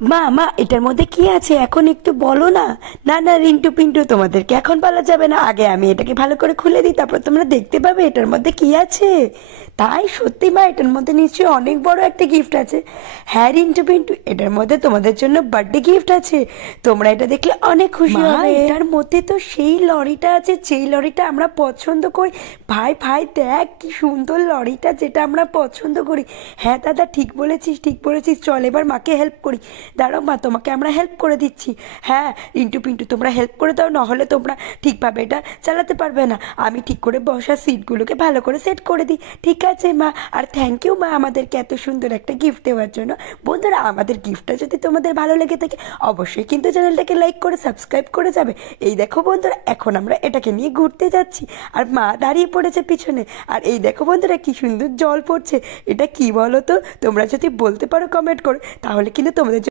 মা মা এটার মধ্যে কি আছে এখন একটু বলো না। না না রিন্টু পিন্টু, তোমাদেরকে এখন বলা যাবে না, আগে আমি এটাকে ভালো করে খুলে দিই, তারপর তোমরা দেখতে পাবে এটার মধ্যে কি আছে। তাই সত্যি মা, এটার মধ্যে নিশ্চয়ই অনেক বড় একটা গিফট আছে। হ্যাঁ রিন্টু পিন্টু, এটার মধ্যে তোমাদের জন্য বার্থডে গিফট আছে। তোমরা এটা দেখলে অনেক খুশি হবে। এটার মধ্যে তো সেই লরিটা আছে, যেই লরিটা আমরা পছন্দ করি। ভাই ভাই দেখ কি সুন্দর লরিটা, যেটা আমরা পছন্দ করি। হ্যাঁ দাদা, ঠিক বলেছিস ঠিক বলেছিস, চল এবার মাকে হেল্প করি। দাঁড়াও মা, তোমাকে আমরা হেল্প করে দিচ্ছি। হ্যাঁ রিন্টু পিন্টু, তোমরা হেল্প করে দাও, নাহলে তোমরা ঠিকভাবে এটা চালাতে পারবে না। আমি ঠিক করে বসার সিটগুলোকে ভালো করে সেট করে দিই। ঠিক আছে মা, আর থ্যাংক ইউ মা আমাদেরকে এত সুন্দর একটা গিফট দেওয়ার জন্য। বন্ধুরা, আমাদের গিফটটা যদি তোমাদের ভালো লেগে থাকে অবশ্যই কিন্তু চ্যানেলটাকে লাইক করে সাবস্ক্রাইব করে যাবে। এই দেখো বন্ধুরা, এখন আমরা এটাকে নিয়ে ঘুরতে যাচ্ছি, আর মা দাঁড়িয়ে পড়েছে পিছনে। আর এই দেখো বন্ধুরা, কি সুন্দর জল পড়ছে। এটা কি বলো তো? তোমরা যদি বলতে পারো কমেন্ট করে, তাহলে কিন্তু তোমাদের